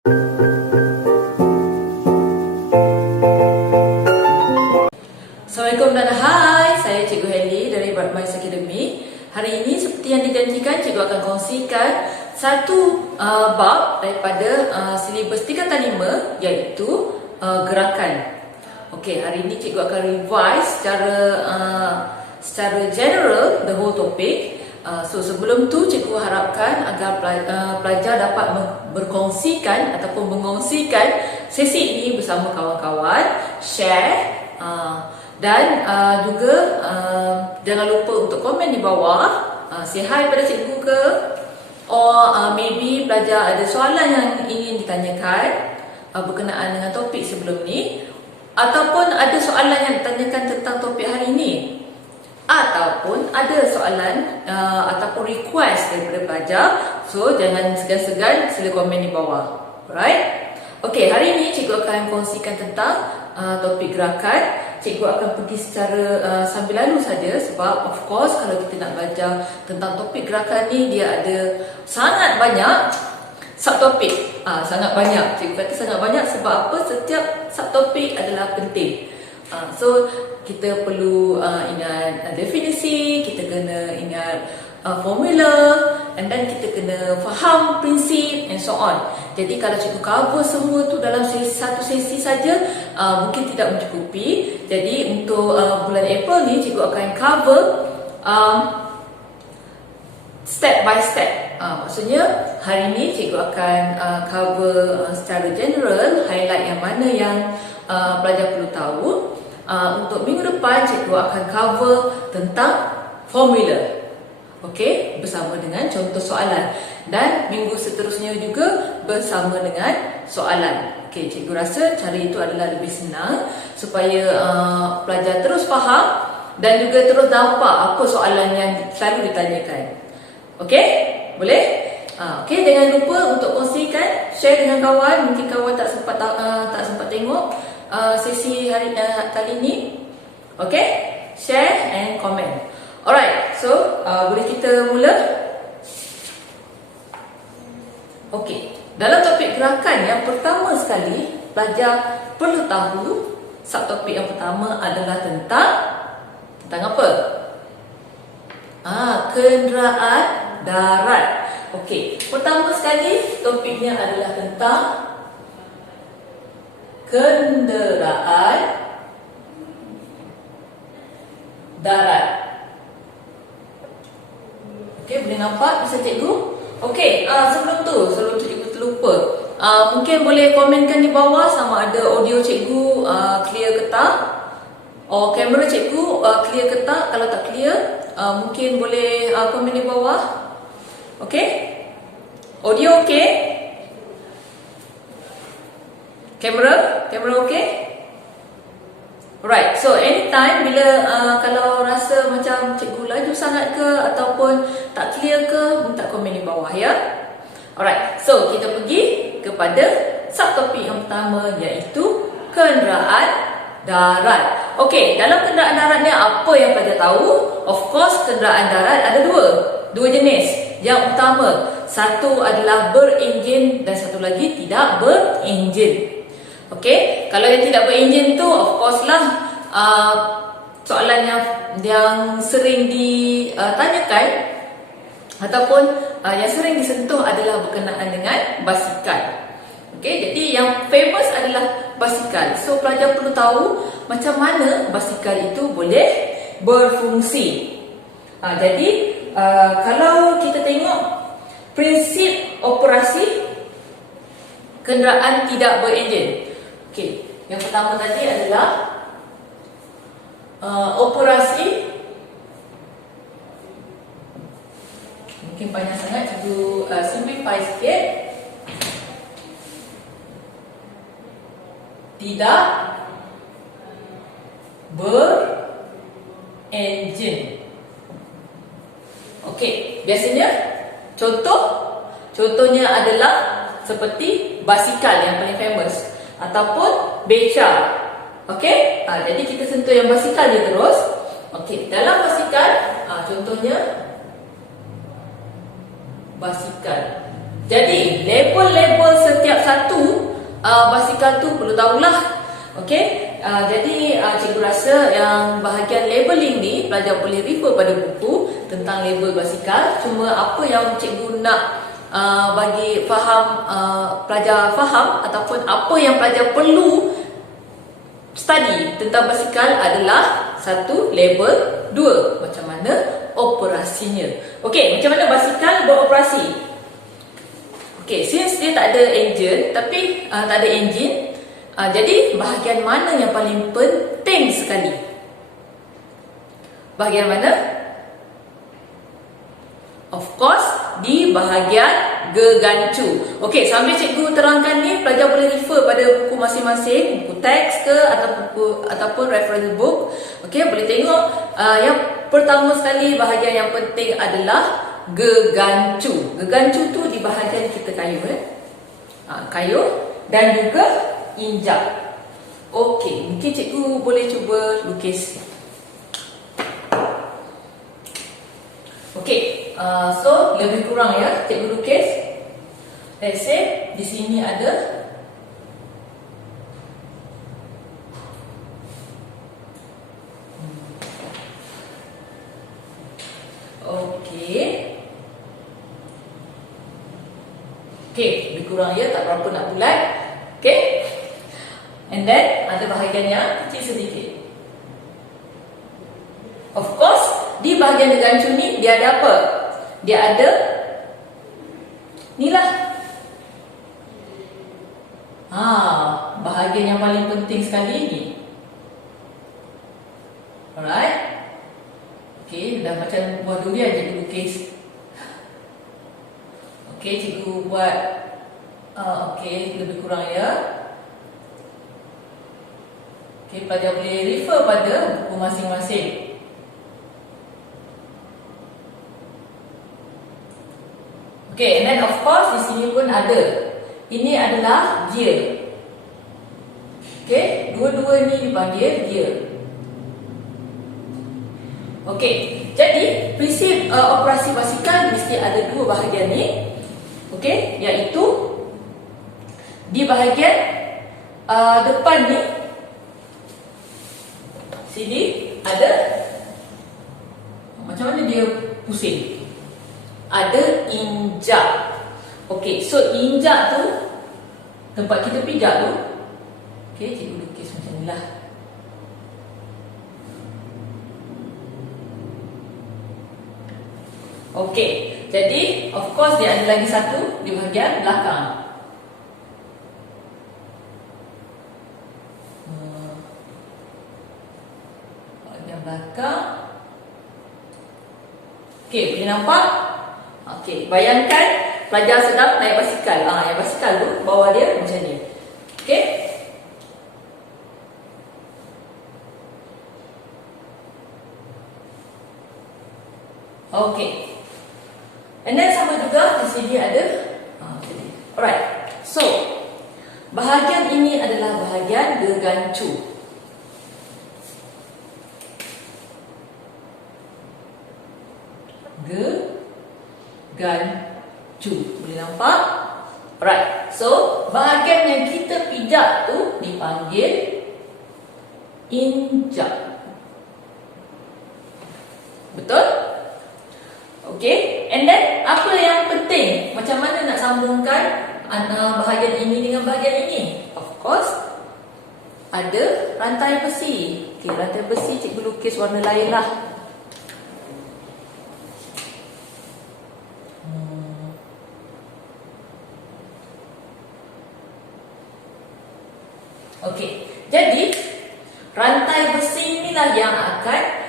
Assalamualaikum dan hai, saya Cikgu Helly dari Bright Minds Academy. Hari ini seperti yang dijanjikan, Cikgu akan kongsikan satu bab daripada silibus 3-5 iaitu gerakan. Okey, hari ini Cikgu akan revise secara general the whole topic. So sebelum tu Cikgu harapkan agar pelajar dapat berkongsikan ataupun mengongsikan sesi ini bersama kawan-kawan, share dan juga jangan lupa untuk komen di bawah, say hi pada cikgu ke, or maybe pelajar ada soalan yang ingin ditanyakan berkenaan dengan topik sebelum ni, ataupun ada soalan yang ditanyakan tentang topik hari ini, ataupun ada soalan ataupun request daripada pelajar. So jangan segan-segan, sila komen di bawah. Alright? Okey, hari ini cikgu akan kongsikan tentang topik gerakan. Cikgu akan pergi secara sambil lalu saja sebab of course kalau kita nak belajar tentang topik gerakan ni, dia ada sangat banyak subtopik. Sangat banyak. Cikgu kata sangat banyak sebab apa? Setiap subtopik adalah penting. So kita perlu ingat definisi, kita kena ingat formula, and then kita kena faham prinsip and so on. Jadi kalau cikgu cover semua tu dalam satu sesi saja mungkin tidak mencukupi. Jadi untuk bulan April ni cikgu akan cover step by step. Maksudnya hari ni cikgu akan cover secara general, highlight yang mana yang pelajar perlu tahu. Untuk minggu depan cikgu akan cover tentang formula. Okey, bersama dengan contoh soalan, dan minggu seterusnya juga bersama dengan soalan. Okey, cikgu rasa cara itu adalah lebih senang supaya pelajar terus faham dan juga terus nampak apa soalan yang selalu ditanyakan. Okey? Boleh? Okey, jangan lupa untuk kongsikan, share dengan kawan. Mungkin kawan tak sempat tengok sesi hari kali ini. Okey? Share and comment. Alright, so boleh kita mula? Okey, dalam topik gerakan yang pertama sekali, pelajar perlu tahu subtopik yang pertama adalah tentang apa? Kenderaan darat. Okey, pertama sekali topiknya adalah tentang kenderaan darat. Okey, boleh nampak bisa cikgu? Okey, sebelum cikgu terlupa, mungkin boleh komenkan di bawah sama ada audio cikgu clear ke tak, or kamera cikgu clear ke tak. Kalau tak clear, mungkin boleh komen di bawah. Okey? Audio okey? Kamera okey? Alright, so anytime bila kalau rasa macam cikgu laju sangat ke ataupun tak clear ke, minta komen di bawah ya. Alright, so kita pergi kepada subtopik yang pertama iaitu kenderaan darat. Okey, dalam kenderaan darat ni apa yang pelajar tahu? Of course, kenderaan darat ada dua jenis. Yang utama, satu adalah berenjin dan satu lagi tidak berenjin. Okey, kalau yang tidak berenjin tu of course lah soalan yang sering ditanyakan ataupun yang sering disentuh adalah berkenaan dengan basikal. Okey, jadi yang famous adalah basikal. So pelajar perlu tahu macam mana basikal itu boleh berfungsi. Jadi kalau kita tengok prinsip operasi kenderaan tidak berenjin. Okey, yang pertama tadi adalah operasi. Mungkin panjang sangat, cikgu simplify sikit. Tidak berenjin. Okey, biasanya contohnya adalah seperti basikal yang paling famous ataupun beca. Okey, jadi kita sentuh yang basikal je terus. Okey, dalam basikal contohnya basikal. Jadi label-label setiap satu basikal tu perlu tahulah. Okey, jadi cikgu rasa yang bahagian labeling ni pelajar boleh refer pada buku tentang label basikal. Cuma apa yang cikgu nak bagi faham, pelajar faham ataupun apa yang pelajar perlu study tentang basikal adalah satu, label, dua, macam mana operasinya. Okey, macam mana basikal beroperasi? Okey, since dia tak ada enjin, jadi bahagian mana yang paling penting sekali? Bahagian mana? Of course, di bahagian gegancu. Okey, sambil cikgu terangkan ni, pelajar boleh refer pada buku masing-masing, buku teks ke ataupun reference book. Okey, boleh tengok yang pertama sekali bahagian yang penting adalah gegancu. Gegancu tu di bahagian kita kayuh, kayuh dan juga injak. Okey, mungkin cikgu boleh cuba lukis. Okey, so lebih kurang ya cikgu lukis. Let's say di sini ada Okey, lebih kurang ya, tak berapa nak bulat. Okey. And then ada bahagian yang kecil sedikit. Of course, di bahagian gegancu ni dia ada apa? Dia ada ni lah. Bahagian yang paling penting sekali ni. Alright. Okey, dah macam buah durian cikgu lukis. Okey, cikgu buat okey, lebih kurang ya. Okey, pelajar boleh refer pada buku masing-masing. Okey, and then of course di sini pun ada. Ini adalah gear. Okey, dua-dua ni dipanggil gear. Okey, jadi prinsip operasi basikal mesti ada dua bahagian ni. Okey, iaitu di bahagian depan ni, sini ada, macam mana dia pusing, ada injak. Okey, so injak tu tempat kita pijak tu. Okey, cikgu lukis macam ni lah. Okey, jadi of course dia ada lagi satu di bahagian belakang. Bahagian belakang. Okey, boleh nampak? Okey, bayangkan pelajar sedang naik basikal. Naik basikal tu bawah dia macam ni. Okey? Okey. And then sama juga di sini ada. Alright. So, bahagian ini adalah bahagian gegancu. Gegancu. Boleh nampak? Alright. So, bahagian yang kita pijak tu dipanggil injak. Betul? Okey, and then apa yang penting? Macam mana nak sambungkan bahagian ini dengan bahagian ini? Of course, ada rantai besi. Okey, rantai besi cikgu lukis warna lain lah. Okey, jadi rantai besi inilah yang akan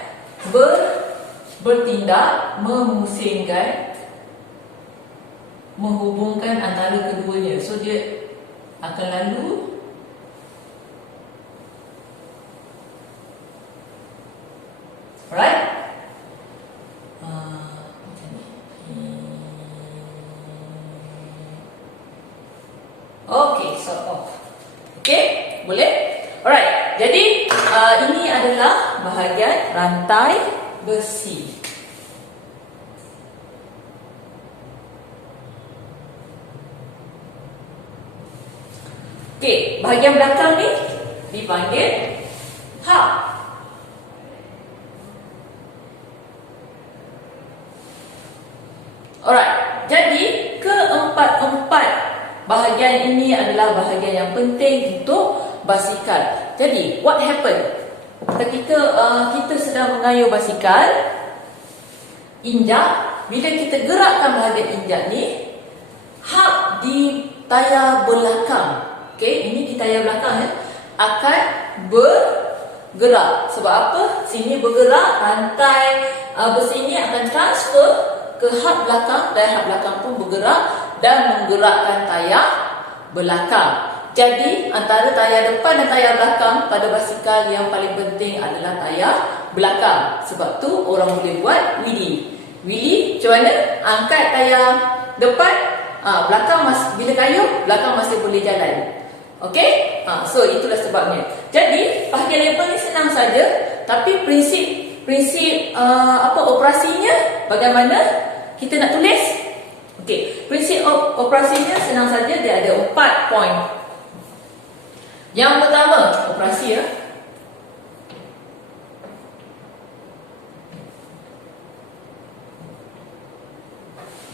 bertindak memusingkan, menghubungkan antara keduanya. So dia akan lalu right? Macam ni. Okay, sort of. Okay, boleh? Alright, jadi ini adalah bahagian rantai besi. Okey, bahagian belakang ni dipanggil hub. Alright, jadi keempat-empat bahagian ini adalah bahagian yang penting untuk basikal. Jadi, what happened? Ketika kita sedang mengayuh basikal, injak, bila kita gerakkan bahagian injak ni, hub di tayar belakang, okey, ini di tayar belakang ya, akan bergerak. Sebab apa? Sini bergerak, rantai besi ini akan transfer ke hub belakang, dan hub belakang pun bergerak dan menggerakkan tayar belakang. Jadi antara tayar depan dan tayar belakang pada basikal yang paling penting adalah tayar belakang. Sebab tu orang boleh buat wheelie. Wheelie macam mana? Angkat tayar depan, belakang bila kayuh, belakang masih boleh jalan. Okey? So itulah sebabnya. Jadi bahagian label ni senang saja, tapi prinsip operasinya bagaimana kita nak tulis? Okey, prinsip operasinya senang saja, dia ada 4 poin. Yang pertama, operasi ya.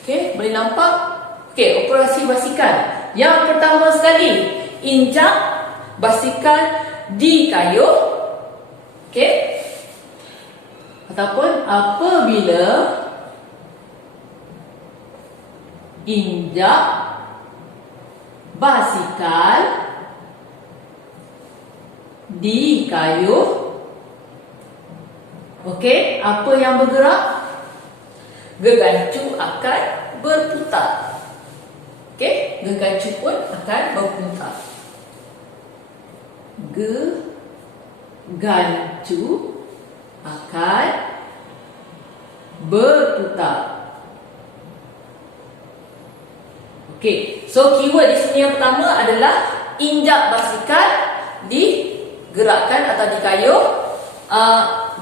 Okey, boleh nampak? Okey, operasi basikal. Yang pertama sekali, injak basikal di kayu. Okey? Ataupun apabila injak basikal di kayu. Okey, apa yang bergerak? Gegancu akan berputar. Okey, gegancu pun akan berputar. Gegancu akan berputar. Okey, so keyword di sini yang pertama adalah injak basikal digerakkan atau dikayuh,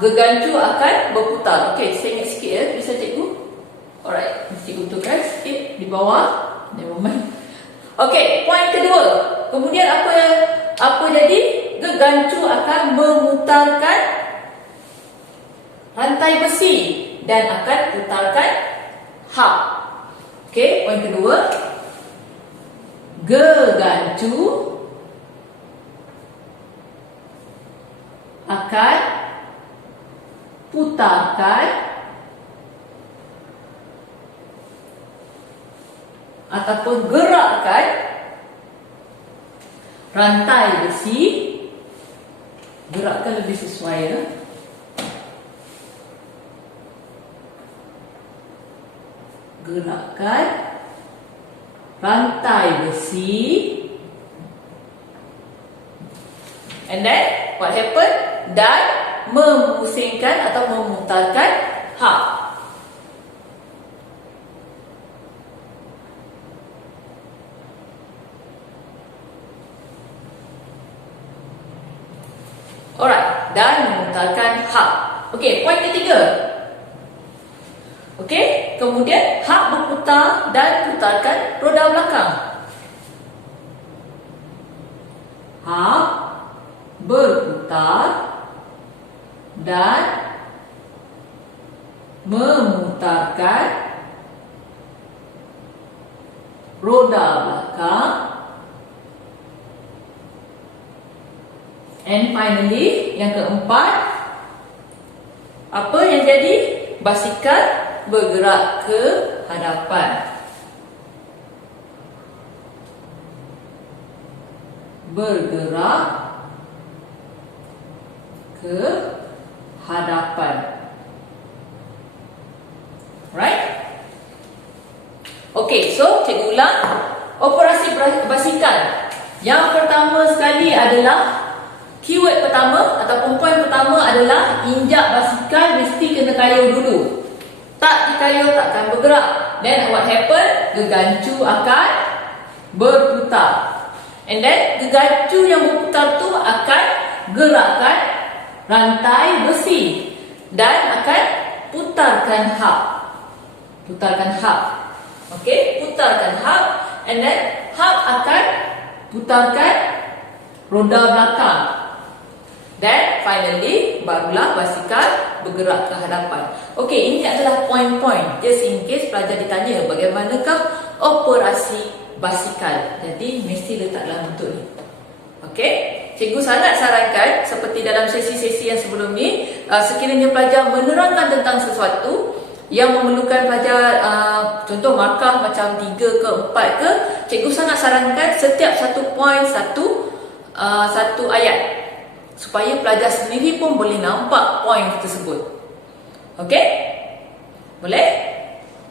gegancu akan berputar. Okey, saya ingat sikit ya, bisa cikgu? Alright, cikgu tukar sikit di bawah. Never mind. Okey, poin kedua. Kemudian apa jadi? Gegancu akan memutarkan rantai besi dan akan putarkan hub. Okey, poin kedua. Gegancu akan putarkan ataupun gerakkan rantai besi. Gerakkan lebih sesuai ya. Gerakkan rantai besi. And then what happen? Dan memusingkan atau memutarkan hub. Alright, dan memutarkan hub. Okey, poin ketiga. Okey, kemudian hub berputar dan putarkan roda belakang. Hub berputar dan memutarkan roda belakang. And finally, yang keempat, apa yang jadi? Basikal bergerak ke hadapan. Bergerak ke hadapan. Right? Okay, so cikgu ulang. Operasi basikal. Yang pertama sekali adalah keyword pertama ataupun poin pertama adalah injak basikal mesti kena kayuh dulu. Tak dikayuh takkan bergerak. Then what happen? Gegancu akan berputar. And then gegancu yang berputar tu akan gerakkan rantai besi dan akan putarkan hub. Putarkan hub. Okey, putarkan hub and then hub akan putarkan roda belakang. Dan finally, barulah basikal bergerak ke hadapan. Okey, ini adalah poin-poin. Just in case pelajar ditanya bagaimanakah operasi basikal. Jadi, mesti letak dalam bentuk ni. Okey, cikgu sangat sarankan seperti dalam sesi-sesi yang sebelum ni, sekiranya pelajar menerangkan tentang sesuatu yang memerlukan pelajar, contoh markah macam 3 ke 4 ke, cikgu sangat sarankan setiap satu poin satu ayat, supaya pelajar sendiri pun boleh nampak poin tersebut. Okey? Boleh?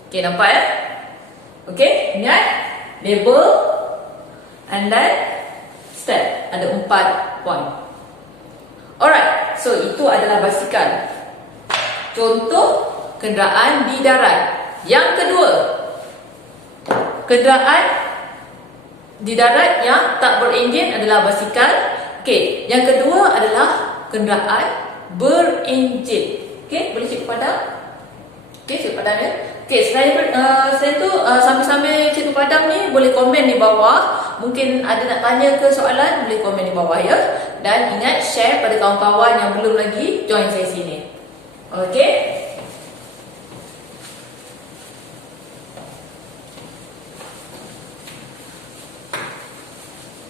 Okey, nampak ya? Okey, ingat label and then step. Ada 4 poin. Alright, so itu adalah basikal. Contoh kenderaan di darat. Yang kedua, kenderaan di darat yang tak berenjin adalah basikal. Okey, yang kedua adalah kenderaan berenjin. Okey, boleh cikgu padam? Okey, cikgu padam ya. Okey, saya tu sambil-sambil cikgu padam ni boleh komen di bawah. Mungkin ada nak tanya ke soalan, boleh komen di bawah ya. Dan ingat share pada kawan-kawan yang belum lagi join sesi ni. Okey?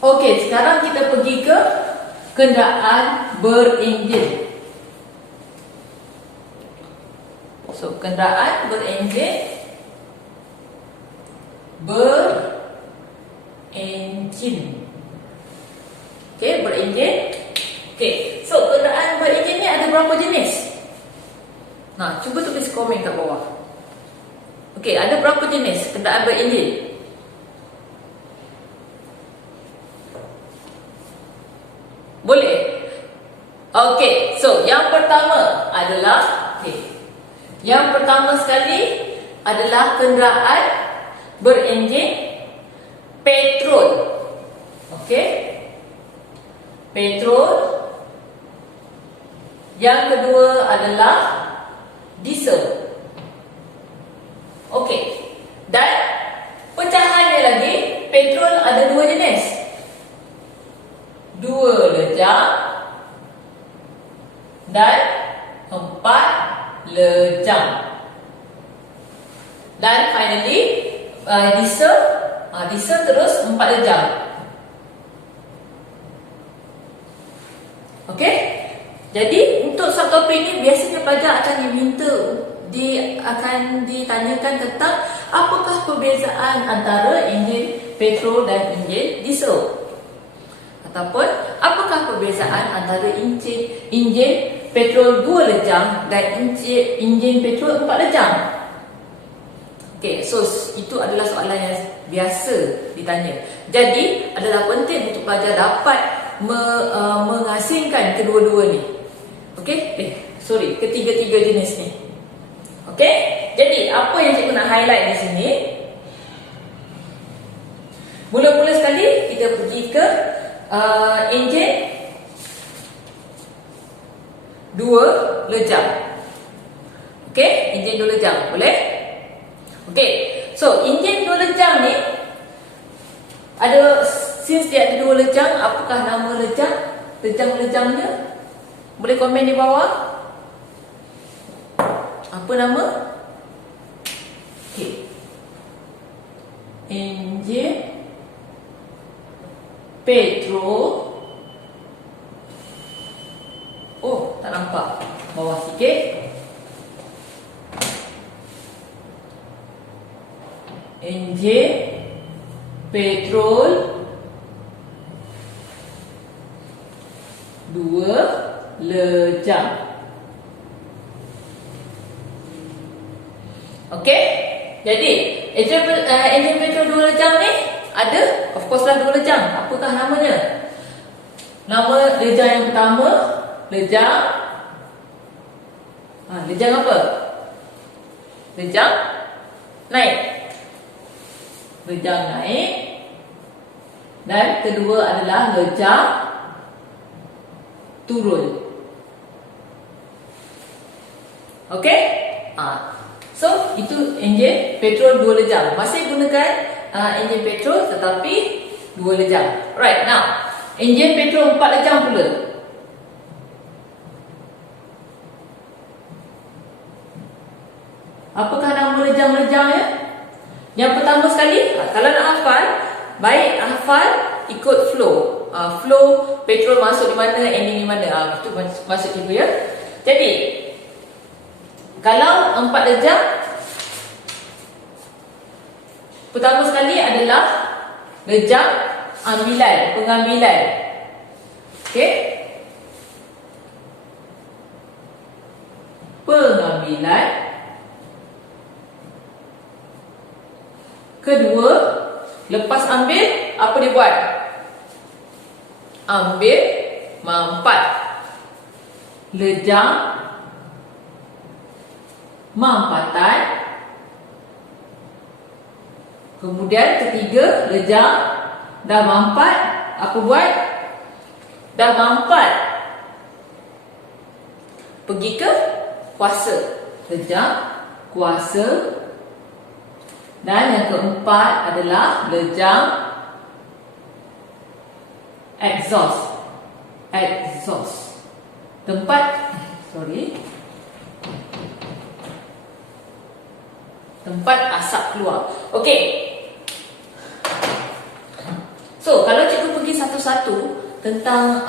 Okey, sekarang kita pergi ke kenderaan berenjin. So, kenderaan berenjin. Okey, berenjin. Okey, so kenderaan berenjin ni ada berapa jenis? Nah, cuba tulis komen kat bawah. Okey, ada berapa jenis kenderaan berenjin? Boleh? Okey, so yang pertama adalah yang pertama sekali adalah kenderaan berenjin petrol. Okey? Petrol. Yang kedua adalah diesel. Okey. Dan pecahannya lagi, petrol ada 2 jenis. 2 lejang dan 4 lejang. Dan finally diesel terus 4 lejang. Okey? Jadi untuk subtopik ini biasanya pelajar akan akan ditanyakan tentang apakah perbezaan antara enjin petrol dan enjin diesel. Ataupun apakah perbezaan antara enjin petrol 2 lejang dan enjin petrol 4 lejang? Okey, so itu adalah soalan yang biasa ditanya. Jadi adalah penting untuk pelajar dapat mengasingkan kedua-dua ni. Okey? Ketiga-tiga jenis ni. Okey? Jadi apa yang cikgu nak highlight di sini? Mula-mula sekali kita pergi ke enjin 2 lejang. Okey, enjin 2 lejang, boleh? Okey. So, enjin 2 lejang ni since dia ada 2 lejang, apakah nama lejang-lejangnya? Boleh komen di bawah. Apa nama? Okey. Enjin petrol. Oh, tak nampak. Bawah sikit. Enjin petrol 2 lejang. Okey? Jadi, enjin petrol 2 lejang ni ada, of course lah 2 lejang. Apakah namanya? Nama lejang yang pertama, lejang apa? Lejang naik. Lejang naik. Dan kedua adalah lejang turun. Okey? So, itu enjin petrol 2 lejang. Masih gunakan enjin petrol tetapi 2 lejang. Right, now enjin petrol 4 lejang pula. Apakah nama lejang-lejangnya? Yang pertama sekali, kalau nak hafal, baik hafal ikut flow. Flow petrol masuk di mana, ending di mana. Itu maksud cikgu ya. Jadi, kalau 4 lejang, pertama sekali adalah lejang pengambilan. Okey? Pengambilan. Kedua, lepas ambil, apa dia buat? Ambil mampat. Lejang mampatan. Kemudian ketiga, lejang dah mampat, apa buat? Dah mampat, pergi ke kuasa. Lejang kuasa. Dan yang keempat adalah lejang exhaust. Tempat asap keluar. Okey. So, kalau cikgu pergi satu-satu tentang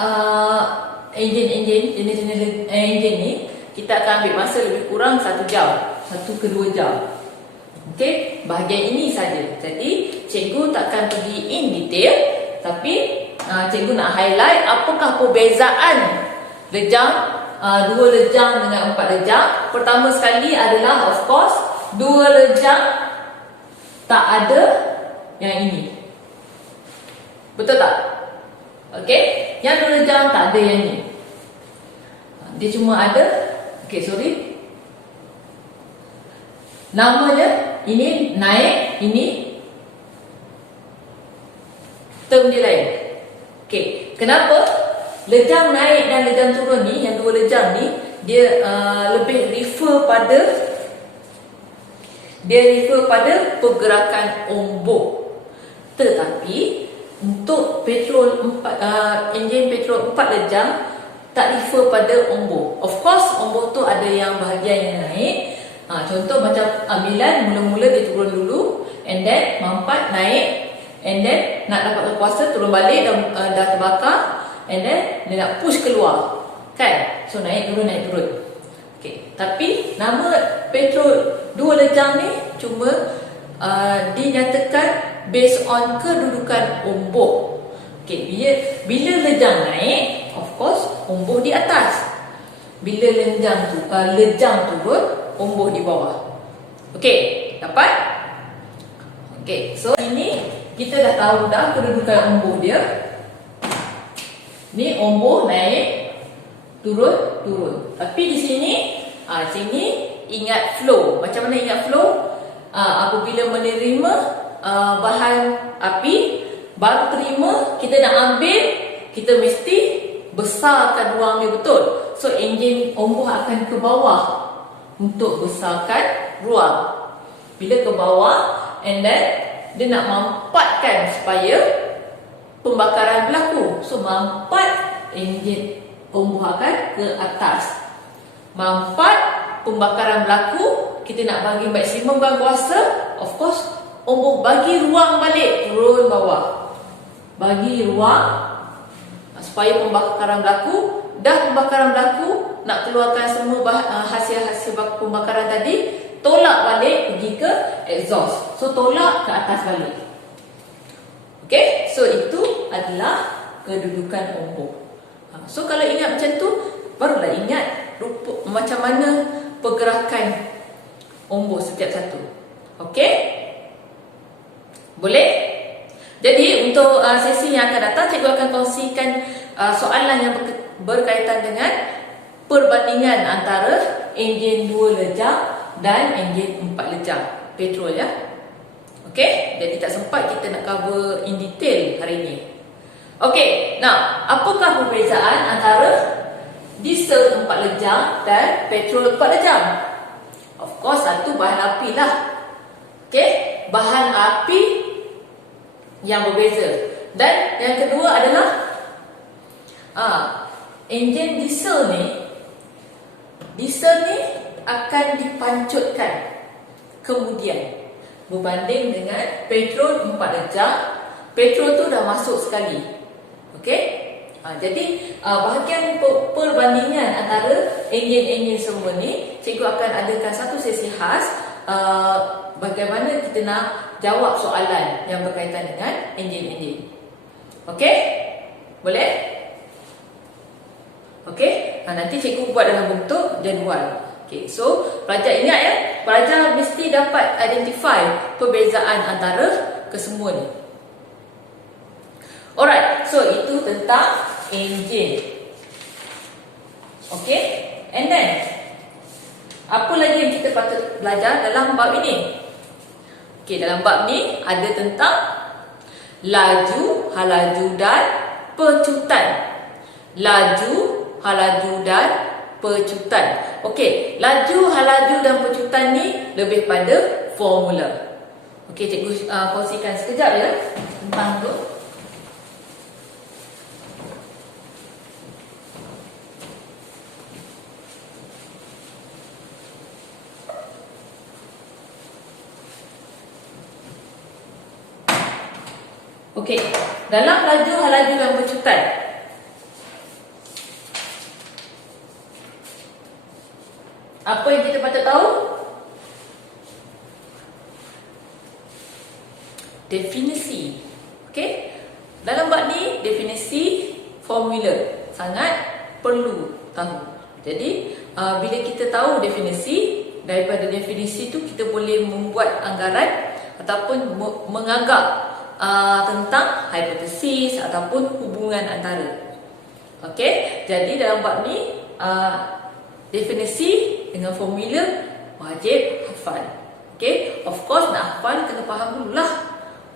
jenis-jenis enjin ni, kita akan ambil masa lebih kurang 1 jam, 1 ke 2 jam. Okey, bahagian ini saja. Jadi, cikgu takkan pergi in detail, tapi cikgu nak highlight apakah perbezaan lejang 2 lejang dengan 4 lejang. Pertama sekali adalah of course 2 lejang tak ada yang ini. Betul tak? Okey, yang 2 lejang tak ada yang ini. Dia cuma ada, namanya ini naik, ini term dia lain. Okey, kenapa? Lejang naik dan lejang turun ni, yang 2 lejang ni, dia lebih refer pada pergerakan ombak. Tetapi untuk enjin petrol 4 lejang tak refer pada ombak. Of course, ombak tu ada yang bahagian yang naik. Contoh macam ambilan, mula-mula dia turun dulu, and then mampat naik, and then nak dapat kuasa turun balik, dah terbakar, and then dia nak push keluar, kan? So naik turun. Okay. Tapi nama petrol 2 lejang ni cuma dinyatakan based on kedudukan ombak. Okay. Bila lejang naik, of course ombak di atas. Bila lejang turun, ombak di bawah. Okey, dapat? Okey, so ini kita dah tahu dah kedudukan ombak dia. Ni ombak naik, turun. Tapi di sini, ingat flow. Macam mana ingat flow? Apabila menerima bahan api, baru terima, kita nak ambil, kita mesti besarkan ruang dia, betul? So enjin ombak akan ke bawah untuk besarkan ruang. Bila ke bawah, and then dia nak mampatkan supaya pembakaran berlaku. So mampat, enjin ombak akan ke atas. Mampat, pembakaran berlaku, kita nak bagi maksimumkan kuasa, of course ombak bagi ruang balik, turun bawah. Bagi ruang supaya pembakaran berlaku. Dah pembakaran berlaku, nak keluarkan semua hasil-hasil pembakaran tadi, tolak balik pergi ke exhaust. So tolak ke atas balik. Okay, so itu adalah kedudukan ombak. So kalau ingat macam tu, barulah ingat macam mana pergerakan ombak setiap satu. Okay, boleh? Jadi untuk sesi yang akan datang, cikgu akan kongsikan soalan yang berkaitan dengan perbandingan antara enjin 2 lejang dan enjin 4 lejang petrol, ya. Okey, jadi tak sempat kita nak cover in detail hari ini. Okey, nah, apakah perbezaan antara diesel 4 lejang dan petrol 4 lejang? Of course, satu bahan api lah. Okey, bahan api yang berbeza. Dan yang kedua adalah enjin diesel ni akan dipancutkan kemudian berbanding dengan petrol 4 darjah. Petrol tu dah masuk sekali. Okey? Jadi bahagian perbandingan antara enjin-enjin semua ni, cikgu akan adakan satu sesi khas bagaimana kita nak jawab soalan yang berkaitan dengan enjin-enjin. Okey? Boleh? Okey? Nanti cikgu buat dalam bentuk jadual. Okey, so pelajar ingat ya, pelajar mesti dapat identify perbezaan antara kesemua ni. Alright, so itu tentang enjin. Okey? And then apa lagi yang kita patut belajar dalam bab ini? Okey, dalam bab ni ada tentang laju, halaju dan pecutan. Laju, halaju dan pecutan. Okey, laju, halaju dan pecutan ni lebih pada formula. Okey, cikgu kongsikan sekejap ya tentang tu. Okey, dalam laju, halaju dan pecutan, apa yang kita patut tahu? Definisi. Okey, dalam bab ni definisi formula sangat perlu tahu. Jadi bila kita tahu definisi, daripada definisi tu kita boleh membuat anggaran ataupun menganggap tentang hipotesis ataupun hubungan antara. Okey, jadi dalam bab ni definisi dengan formula wajib hafal. Okey, of course nak hafal kena faham dululah.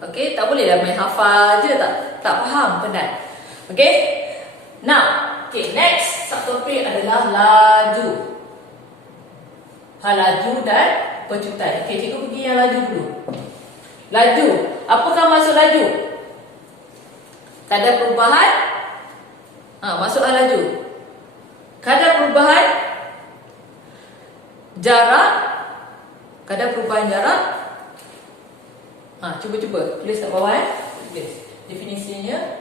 Okey, tak boleh dah main hafal je tak faham, penat. Okey. Now, okey, next subtopik adalah laju, halaju dan pecutan. Okey, cikgu pergi yang laju dulu. Laju, apakah maksud laju? Kadar perubahan masuk laju. Kadar perubahan jarak. Kadar perubahan jarak. Cuba tulis kat bawah tulis. Definisinya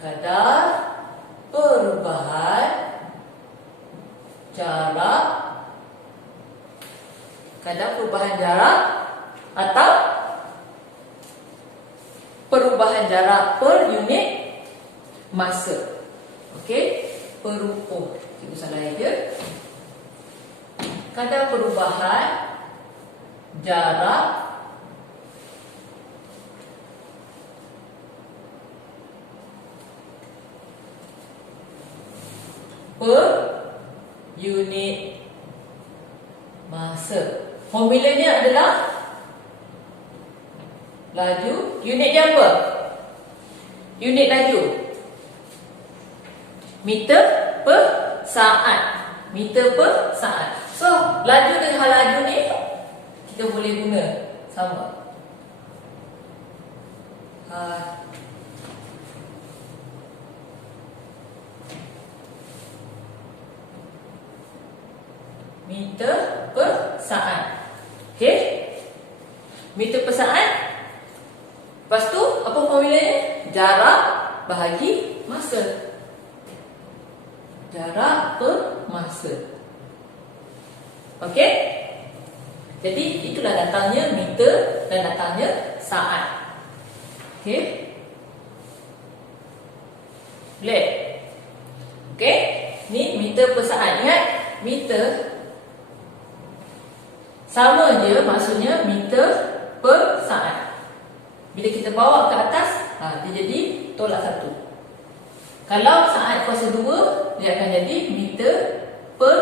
kadar perubahan jarak. Kadar perubahan jarak atau perubahan jarak per unit masa. Okey, cikgu salah dia. Kadar perubahan jarak per unit masa. Formulanya adalah laju, unit dia apa? Unit laju meter per saat. Meter per saat. So, laju dengan halaju ni kita boleh guna sama. Meter per saat. Okey? Meter per saat. Lepas tu, apa formulanya? Jarak bahagi masa. Jarak per masa. Okey? Jadi, itulah datangnya meter dan datangnya saat. Okey? Boleh? Okey? Ni meter per saat. Ingat? Meter sama je, maksudnya meter per saat. Bila kita bawa ke atas, dia jadi tolak 1. Kalau saat kuasa 2, dia akan jadi meter per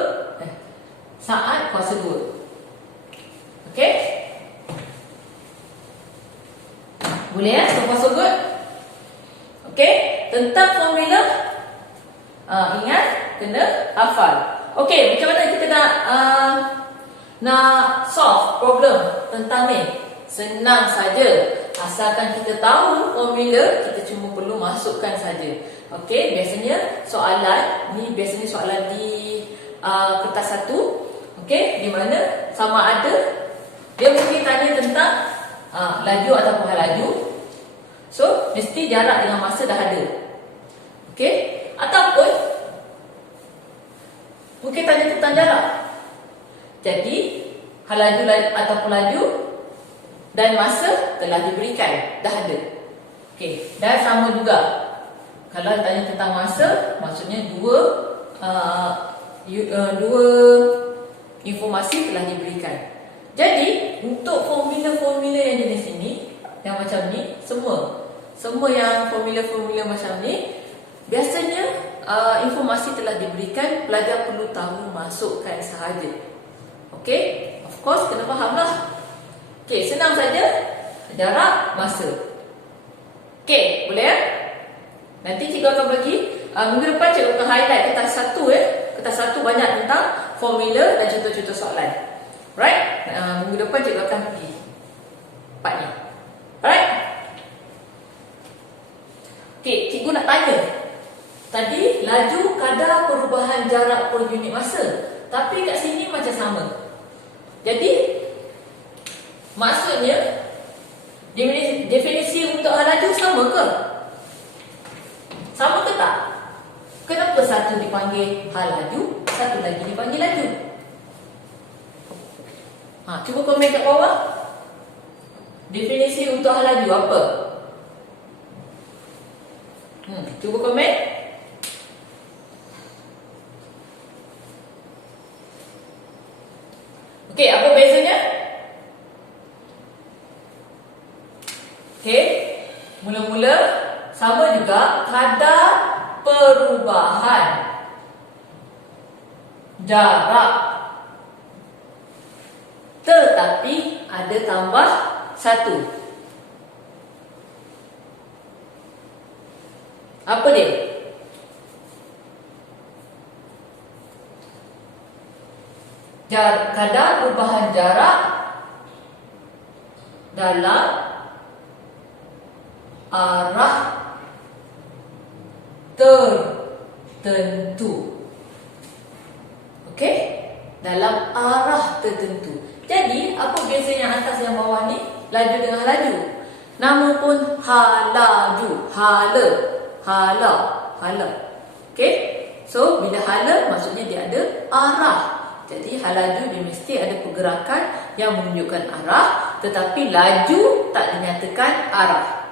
saat kuasa 2. Okey? Boleh ya? So far so good? Okey? Tentang formula, ingat, kena hafal. Okey, macam mana kita nak solve problem tentang ni? Senang saja. Asalkan kita tahu formula, kita cuma perlu masukkan saja. Okey, biasanya soalan ni di kertas 1. Okey, di mana sama ada dia mesti tanya tentang laju ataupun hal laju. So, mesti jarak dengan masa dah ada. Okey, ataupun mungkin tanya tentang jarak. Jadi, hal laju ataupun laju dan masa telah diberikan, dah ada. Okey, dan sama juga. Kalau tanya tentang masa, maksudnya dua informasi telah diberikan. Jadi, untuk formula-formula yang jenis ini, yang macam ni, semua yang formula-formula macam ni, biasanya informasi telah diberikan, pelajar perlu tahu masukkan sahaja. Okey, of course kena faham lah. Okey, senang saja. Jarak, masa. Okey, boleh ya? Nanti cikgu akan bagi minggu depan cikgu akan highlight kertas 1 Kertas 1 banyak tentang formula dan contoh-contoh soalan. Right? Minggu depan cikgu akan pergi part ni. Alright? Okey, cikgu nak tanya. Tadi laju kadar perubahan jarak per unit masa. Tapi kat sini macam sama. Jadi maksudnya definisi untuk hal laju sama ke? Sama ke tak? Kenapa satu dipanggil hal laju, satu lagi dipanggil laju? Cuba komen kat bawah. Definisi untuk hal laju apa? Cuba komen. Okey, apa bezanya? Okey, mula-mula sama juga kadar perubahan jarak, tetapi ada tambah 1. Apa dia? Kadar perubahan jarak dalam arah tertentu. Okey? Dalam arah tertentu. Jadi, apa beza yang atas yang bawah ni? Laju dengan laju. Nama pun halaju. Hala. Okey? So, bila hala maksudnya dia ada arah. Jadi, halaju dia mesti ada pergerakan yang menunjukkan arah, tetapi laju tak dinyatakan arah.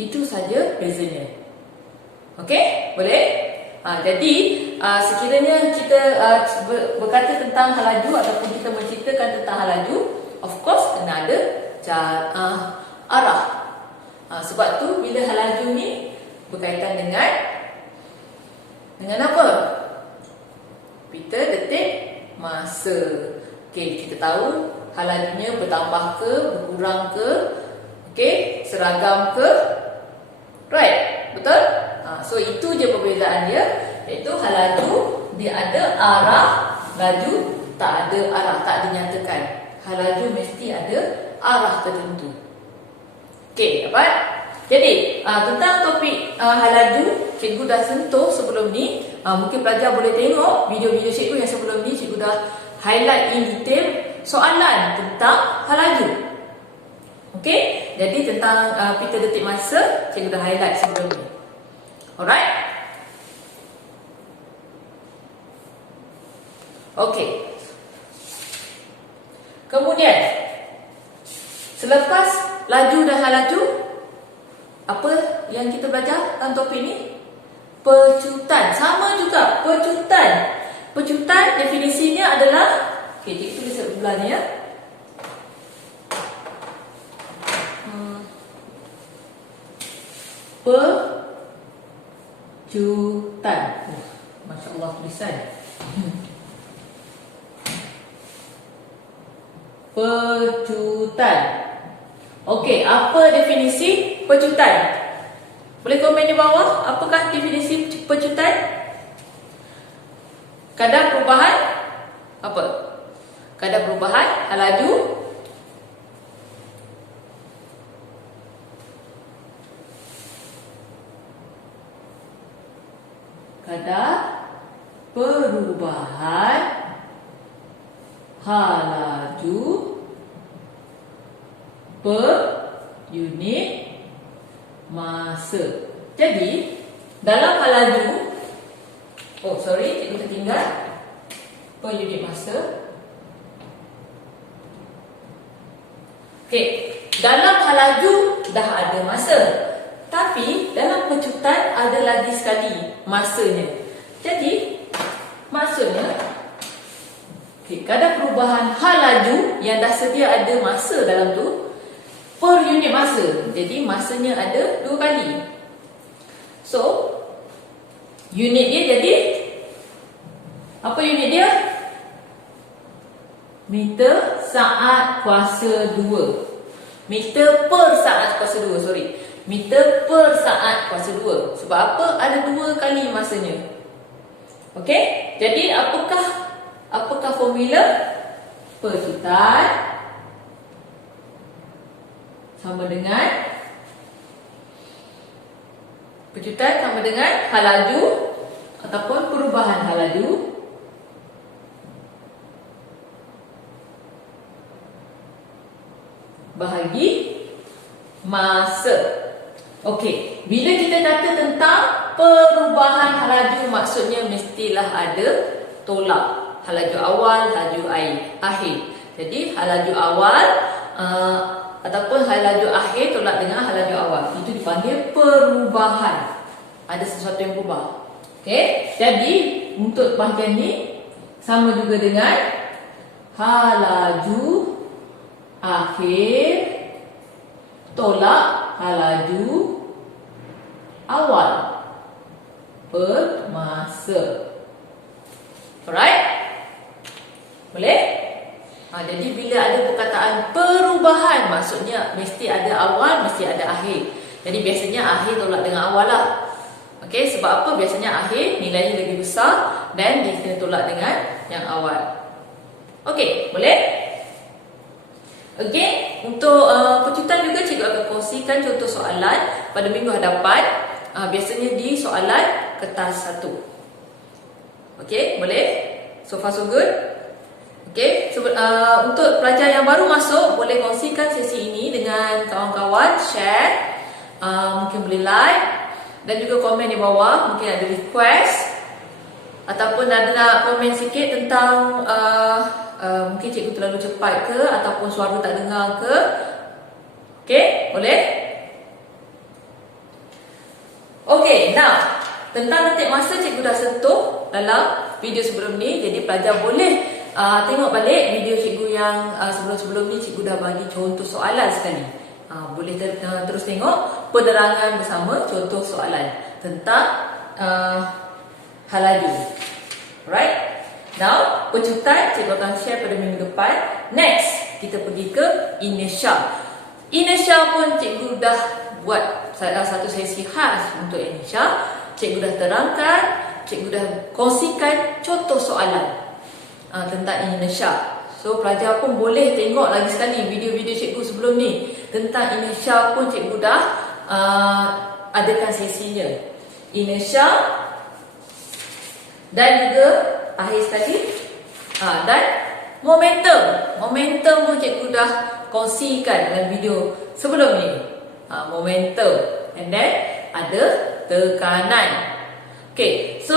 Itu saja bezanya. Okey? Boleh? Jadi, sekiranya kita berkata tentang hal laju ataupun kita menceritakan tentang hal laju, of course kena ada arah. Sebab tu bila hal laju ni berkaitan dengan apa? Meter, detik, masa. Okey, kita tahu hal lajunya bertambah ke, berkurang ke, okey, seragam ke, right? Betul? So itu je perbezaan dia, iaitu hal laju dia ada arah, laju tak ada arah, tak dinyatakan. Hal laju mesti ada arah tertentu. Okey, dapat? Jadi, tentang topik hal laju, cikgu dah sentuh sebelum ni. Mungkin pelajar boleh tengok video-video cikgu yang sebelum ni, cikgu dah highlight in detail soalan tentang hal laju. Okey, jadi tentang pita detik masa, cikgu dah highlight sebelum ni. Alright? Okey. Kemudian, selepas laju dan hal laju, apa yang kita belajar dalam topik ni? Pecutan. Sama juga, pecutan. Pecutan definisinya adalah, okey, cikgu tulis sebelah ni ya. Pecutan. Masya Allah tulisan. Pecutan. Okey, apa definisi pecutan? Boleh komen di bawah. Apakah definisi pecutan? Kadar perubahan apa? Kadar perubahan hal laju kadar perubahan halaju per unit masa. Jadi, dalam halaju, cikgu tertinggal per unit masa. Okey, dalam halaju dah ada masa. Tapi dalam pecutan ada lagi sekali masanya. Jadi, maksudnya kadar perubahan halaju yang dah sedia ada masa dalam tu per unit masa. Jadi, masanya ada 2 kali. So, unit dia jadi apa unit dia? Meter saat kuasa 2. Meter per saat kuasa 2, sorry. Meter per saat kuasa 2. Sebab apa? Ada 2 kali masanya. Okey? Jadi apakah formula? Pecutan sama dengan halaju ataupun perubahan halaju bahagi masa. Okey, bila kita kata tentang perubahan halaju, maksudnya mestilah ada tolak. Halaju awal, halaju akhir. Jadi halaju awal ataupun halaju akhir tolak dengan halaju awal. Itu dipanggil perubahan. Ada sesuatu yang berubah. Okey, jadi untuk bahagian ni sama juga dengan halaju akhir tolak halaju awal per masa. Alright? Boleh? Jadi bila ada perkataan perubahan, maksudnya mesti ada awal, mesti ada akhir. Jadi biasanya akhir tolak dengan awal lah. Okey, sebab apa? Biasanya akhir nilainya lebih besar dan dia kena tolak dengan yang awal. Okey, boleh? Okey, untuk pecutan juga cikgu akan kongsikan contoh soalan pada minggu hadapan. Biasanya di soalan kertas 1. Okey, boleh? So far so good? Okey, untuk pelajar yang baru masuk, boleh kongsikan sesi ini dengan kawan-kawan, share, mungkin boleh like dan juga komen di bawah, mungkin ada request ataupun ada nak komen sikit tentang mungkin cikgu terlalu cepat ke ataupun suara tak dengar ke. Okey, boleh? Okey, now tentang detik masa cikgu dah sentuh dalam video sebelum ni. Jadi pelajar boleh tengok balik video cikgu yang sebelum-sebelum ni. Cikgu dah bagi contoh soalan sekali. Boleh terus tengok penerangan bersama contoh soalan tentang halaju. Alright? Now, pecutan cikgu akan share pada minggu depan. Next, kita pergi ke inertia. Inertia pun cikgu dah buat satu sesi khas untuk inertia. Cikgu dah terangkan, cikgu dah kongsikan contoh soalan tentang inertia. So, pelajar pun boleh tengok lagi sekali video-video cikgu sebelum ni. Tentang inertia pun cikgu dah adakan sesinya. Inertia dan juga akhir sekali dan momentum. Momentum pun cikgu dah kongsikan dalam video sebelum ni. Momentum. And then ada tekanan. Okay, so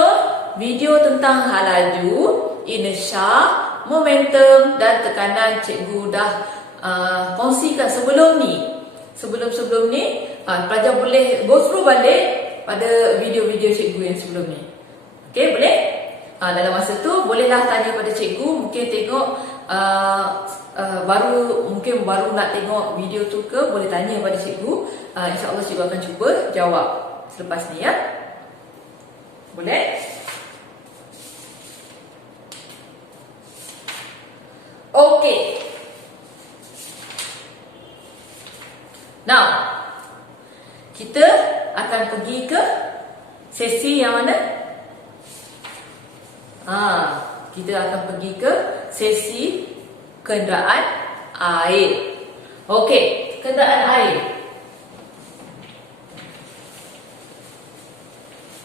video tentang halaju, inertia, momentum dan tekanan cikgu dah kongsikan sebelum ni. Sebelum ni, pelajar boleh go through balik pada video-video cikgu yang sebelum ni. Okay, boleh? Dalam masa tu bolehlah tanya pada cikgu. Mungkin tengok baru nak tengok video tu ke, boleh tanya pada cikgu. InsyaAllah cikgu akan cuba jawab selepas ni, ya. Boleh? Okey. Now, kita akan pergi ke sesi yang mana? Kita akan pergi ke sesi kenderaan air. Okey, kenderaan air.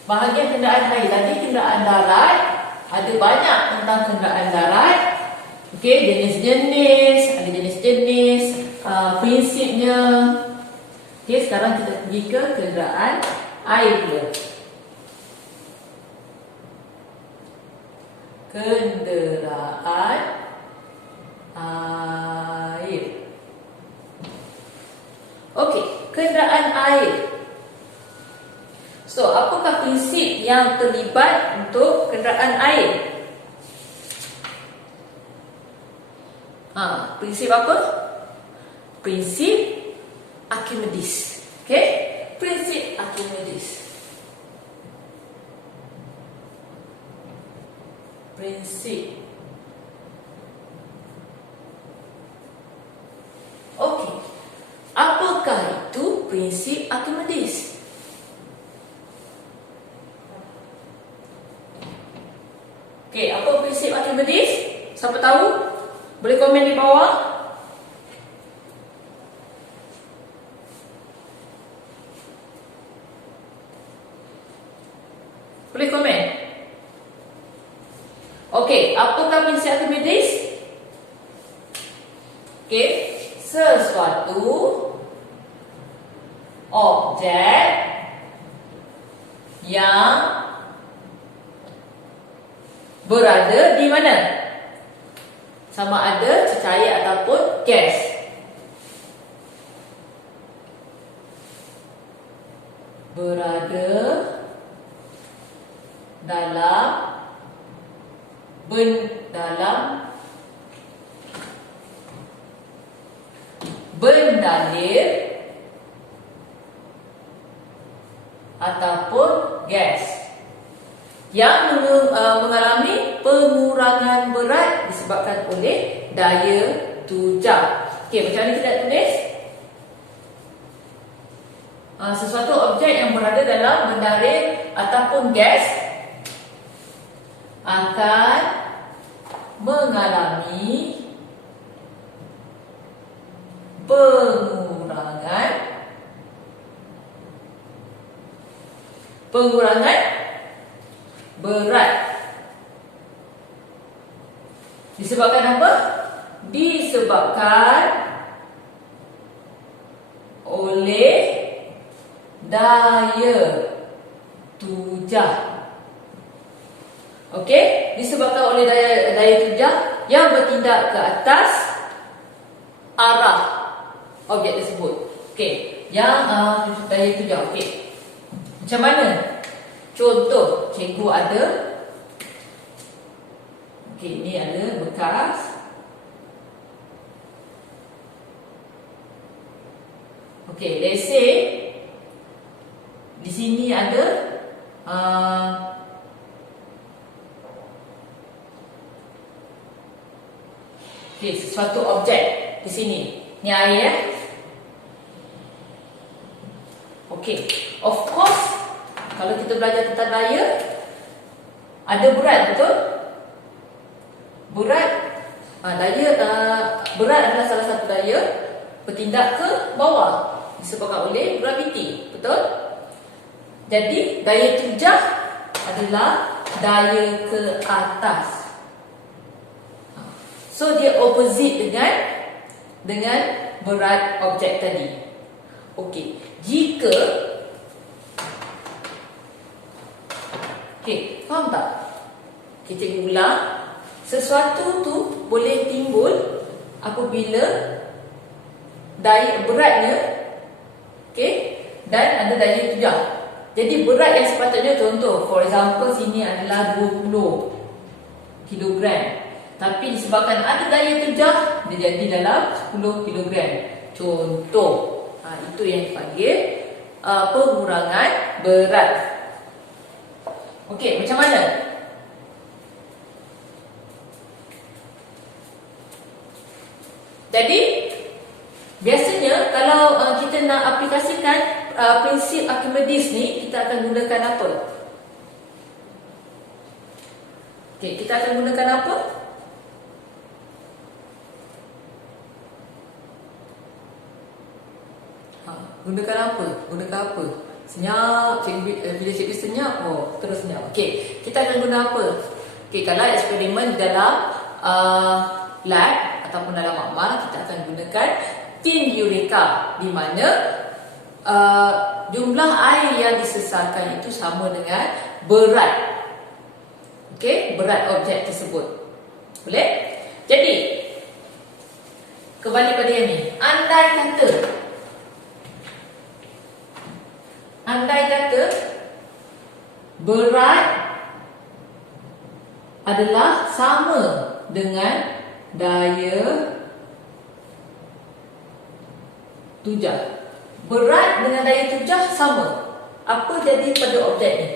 Bahagian kenderaan air. Tadi kenderaan darat, ada banyak tentang kenderaan darat. Okey, jenis-jenis, ada jenis-jenis, prinsipnya. Okey, sekarang kita pergi ke kenderaan air pula. Kenderaan air. Okey, kenderaan air. So, apakah prinsip yang terlibat untuk kenderaan air? Prinsip apa? Prinsip Archimedes. Okey? Prinsip Archimedes. Prinsip. Okey. Apakah itu prinsip Archimedes? Okey, apa prinsip Archimedes? Siapa tahu? Boleh komen di bawah. Boleh komen. Okey, apakah prinsip Archimedes? Okey, sesuatu objek yang berada di mana? Sama ada cecair ataupun gas. Berada dalam bendalir ataupun gas yang mengalami pengurangan berat disebabkan oleh daya tujar. Okey, macam mana kita tulis? Sesuatu objek yang berada dalam bendalir ataupun gas akan mengalami pengurangan berat. Disebabkan apa? Disebabkan oleh daya tujar. Okey, disebabkan oleh daya tujar yang bertindak ke atas arah objek tersebut. Okey, yang daya tujar. Okey. Macam mana? Contoh, cikgu ada. Okey, ni ada bekas. Okey, let's say di sini ada okey, sesuatu objek di sini. Ni air. Okey, of course kalau kita belajar tentang daya, ada berat, betul? Berat, berat adalah salah satu daya bertindak ke bawah disebabkan oleh graviti, betul? Jadi daya tujar adalah daya ke atas. So dia opposite dengan berat objek tadi. Okey, jika okey, faham tak? Kita ulang. Sesuatu tu boleh timbul apabila daya beratnya, okey, dan ada daya tujar. Jadi berat yang sepatutnya, contoh, for example sini adalah 20 kilogram. Tapi disebabkan ada daya tujar, dia jadi dalam 10 kilogram. Contoh, itu yang dipanggil pengurangan berat. Okey, macam mana? Jadi, biasanya kalau kita nak aplikasikan prinsip Archimedes ni, kita akan gunakan apa? Okey, kita akan gunakan apa? Gunakan apa? Gunakan apa? Senyap. Bila cikgu senyap, oh terus senyap. Okey, kita akan guna apa? Okey, kalau eksperimen dalam lab ataupun dalam makmal, kita akan gunakan tin Eureka, di mana jumlah air yang disesarkan itu sama dengan berat. Okey, berat objek tersebut. Boleh? Jadi, kembali pada yang ni. Andai kata berat adalah sama dengan daya tujah. Berat dengan daya tujah sama. Apa jadi pada objek ni?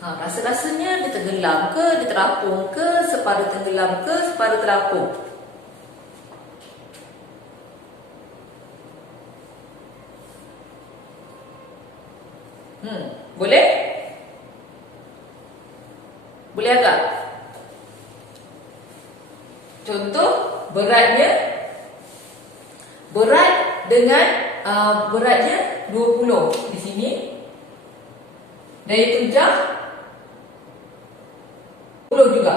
Rasa-rasanya dia tenggelam ke, dia terapung ke, separuh tenggelam ke, separuh terapung. Boleh? Boleh agak? Contoh, beratnya beratnya 20 di sini. Daya tujah 10 juga.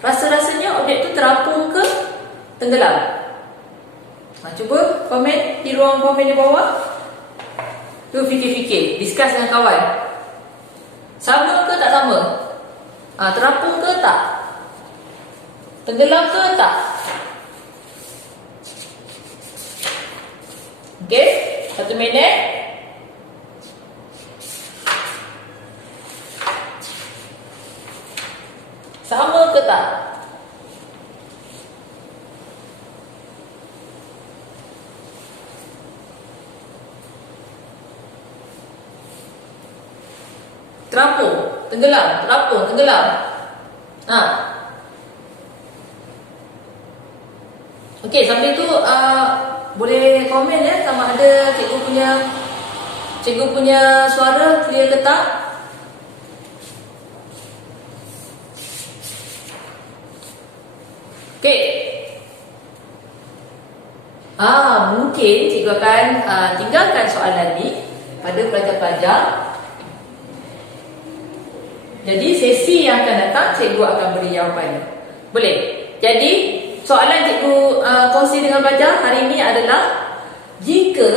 Rasa-rasanya objek tu terapung ke tenggelam? Cuba komen di ruang komen di bawah. Tu fikir-fikir, discuss dengan kawan. Sama ke tak sama? Terapung ke tak? Tenggelam ke tak? Okey, 1 minit. Sama ke tak? Terapung, tenggelam, terapung, tenggelam. Okey, sambil tu boleh komen ya sama ada cikgu punya suara clear ke tak? Okey. Mungkin cikgu akan tinggalkan soalan ni pada pelajar-pelajar. Jadi sesi yang akan datang cikgu akan beri jawapannya. Boleh? Jadi soalan cikgu kongsi dengan pelajar hari ini adalah, jika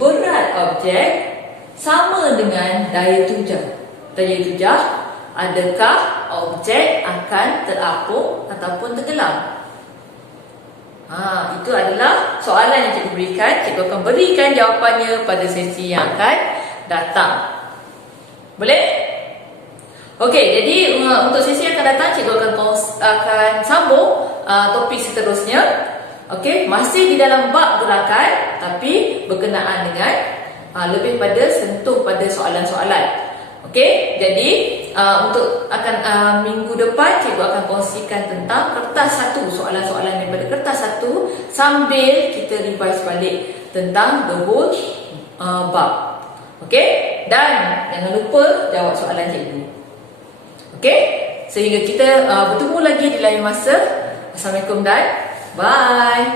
berat objek sama dengan daya tujah, adakah objek akan terapung ataupun tenggelam? Itu adalah soalan yang cikgu berikan. Cikgu akan berikan jawapannya pada sesi yang akan datang. Boleh? Okey, jadi untuk sesi yang akan datang cikgu akan sambung topik seterusnya. Okey, masih di dalam bab gerakan tapi berkenaan dengan lebih pada sentuh pada soalan-soalan. Okey, jadi untuk minggu depan cikgu akan kongsikan tentang kertas 1, soalan-soalan daripada kertas 1 sambil kita revise balik tentang the whole bab. Okey, dan jangan lupa jawab soalan cikgu. Okey, sehingga kita bertemu lagi di lain masa. Assalamualaikum dan bye.